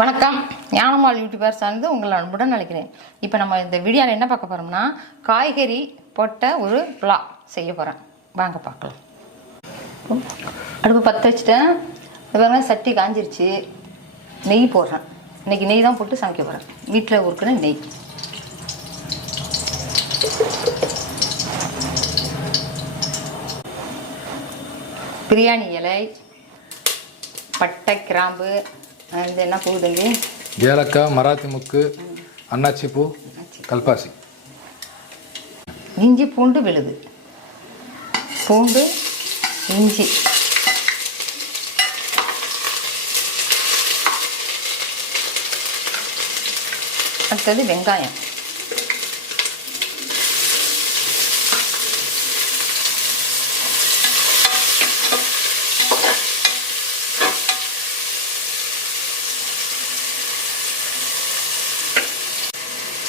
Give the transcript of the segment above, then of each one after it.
வணக்கம், ஞானமால் யூடியூபர் சார்ந்து உங்களை அன்புடன் அழைக்கிறேன். இப்போ நம்ம இந்த வீடியோவில் என்ன பார்க்க போகிறோம்னா, காய்கறி போட்ட ஒரு புலா செய்ய போகிறேன். வாங்க பார்க்கலாம். அடுப்பு பற்ற வச்சுட்டேன். இவங்க சட்டி காஞ்சிருச்சு. நெய் போடுறேன். இன்றைக்கி நெய் தான் போட்டு சமைக்க போகிறேன். வீட்டில் உருக்குன நெய். பிரியாணி இலை, பட்டை, கிராம்பு, இது என்ன பூதுங்க, ஏலக்காய், மராத்தி முக்கு, அன்னாச்சி பூ, கல்பாசி, இஞ்சி பூண்டு விழுது, பூண்டு இஞ்சி, அடுத்தது வெங்காயம்,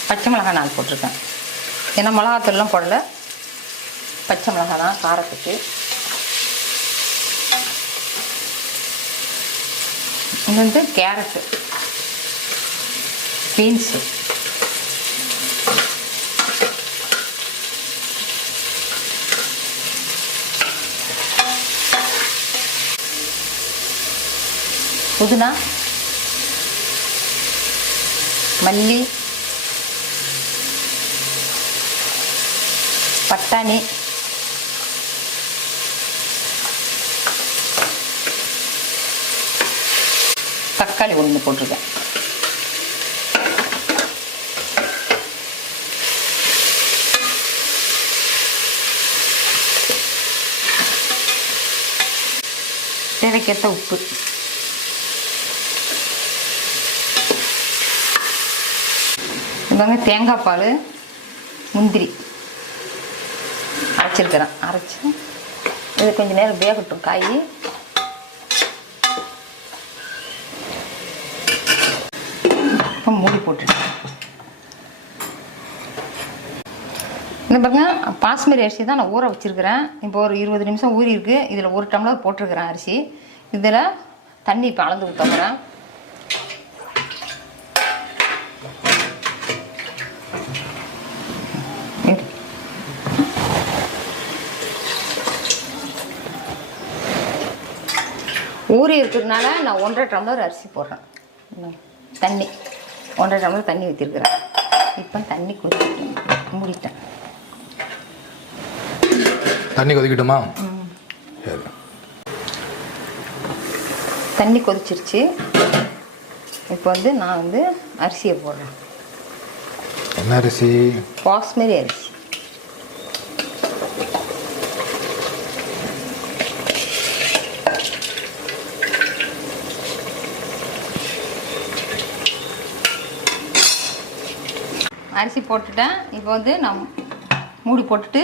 பச்சை மிளகாய் 4 போட்டிருக்கேன். ஏன்னா மிளகாத்தூள்லாம் போடலை, பச்சை மிளகாய் தான் காரத்துக்கு. இது வந்து கேரட்டு, பீன்ஸு, புதினா, மல்லி, பட்டாணி, தக்காளி 1 போட்டிருக்கேன். தேவைக்கேற்ற உப்பு. இவங்க தேங்காய் பால், முந்திரி அரைச்சிருக்கிறேன். அரைச்சி இது கொஞ்சம் நேரம் வேகட்டும். காய் இப்போ மூடி போட்டுட்டேன். இந்த பாருங்க, பாஸ்மதி அரிசி தான் நான் ஊற வச்சுருக்கிறேன். இப்போ ஒரு 20 நிமிஷம் ஊறி இருக்குது. இதில் 1 டம்ளர் போட்டிருக்கிறேன் அரிசி. இதில் தண்ணி இப்போ அளந்து ஊற்றுறேன். ஊறி இருக்கிறதுனால நான் 1.5 டம்ளர் அரிசி போடுறேன். தண்ணி 1.5 டம்ளர் தண்ணி ஊற்றிருக்கிறேன். இப்போ தண்ணி குடிச்சிட்டு மூடிட்டேன். தண்ணி கொதிக்கட்டுமா? தண்ணி கொதிச்சிருச்சு. இப்போ வந்து நான் வந்து அரிசியை போடுறேன். என்ன அரிசி? பாஸ்மதி அரிசி. அரிசி போட்டுட்டேன். இப்போ வந்து நான் மூடி போட்டுட்டு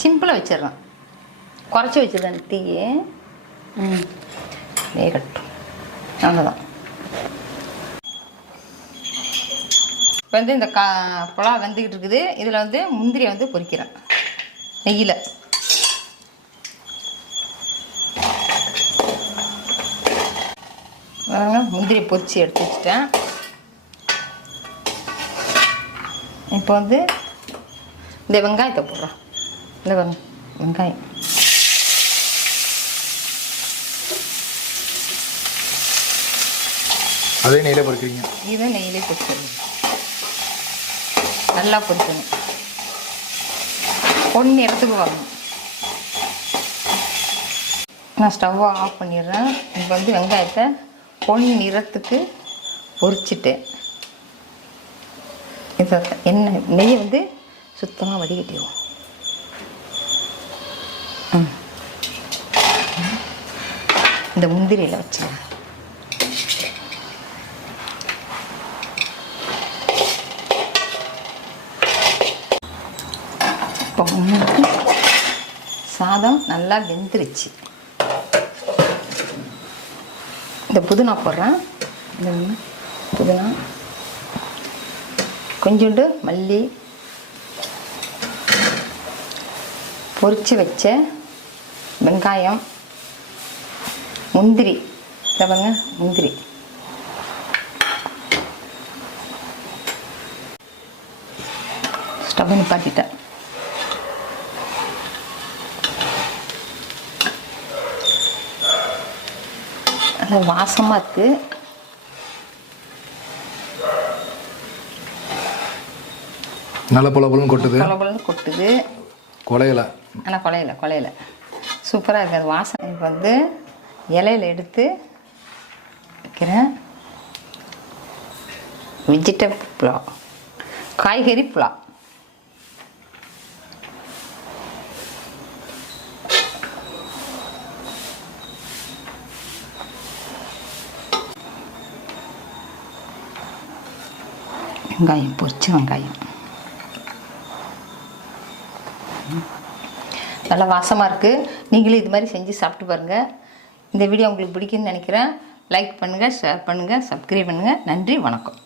சிம்பிளாக வச்சிடுறேன். குறைச்சி வச்சிடுறேன் தீயை. வேகட்டும், அவ்வளோதான். இப்போ வந்து இந்த புலா வெந்துக்கிட்டு இருக்குது. இதில் வந்து முந்திரியை வந்து பொரிக்கிறேன் நெய்யில். முந்திரி பொரிச்சு எடுத்து வச்சுட்டேன். இப்போ வந்து இந்த வெங்காயத்தை போடுறோம். இந்த வெங்காயம் அதே நெய்யிலே பொரிக்கிறீங்க? இதை நெய்யிலே பொரிச்சிடணும். நல்லா பொரிக்கணும். பொன் நிறத்துக்கு வரணும். நான் ஸ்டவ்வை ஆஃப் பண்ணிடுறேன். இப்போ வந்து வெங்காயத்தை பொன் நிறத்துக்கு பொரிச்சிட்டேன். இதை எண்ணெய் நெய்யை வந்து சுத்தமாக வடிகட்டிடுவோம். இந்த முந்திரியில் வச்சுருவேன். இப்போ சாதம் நல்லா வெந்துருச்சு. இந்த புதினா போடுறேன். இந்த புதினா, கொஞ்சோண்டு மல்லி, பொரிச்சு வச்ச வெங்காயம், முந்திரி, பாருங்க முந்திரி, ஸ்டவ் நிப்பாட்டிட்டேன். நல்லா வாசமாக இருக்குது. நல்ல பொலன்னு கொட்டுது. பொலன்னு கொட்டுது. குலையில. ஆனால் குலையில சூப்பராக இருக்குது. அது வாசனை. இப்போ வந்து இலையில எடுத்து வைக்கிறேன். வெஜிடபிள் புலாவ், காய்கறி புலாவ். வெங்காயம், பொரிச்ச வெங்காயம் நல்லா வாசமாக இருக்குது. நீங்களும் இது மாதிரி செஞ்சு சாப்பிட்டு பாருங்கள். இந்த வீடியோ உங்களுக்கு பிடிக்குன்னு நினைக்கிறேன். லைக் பண்ணுங்கள், ஷேர் பண்ணுங்கள், சப்ஸ்கிரைப் பண்ணுங்கள். நன்றி, வணக்கம்.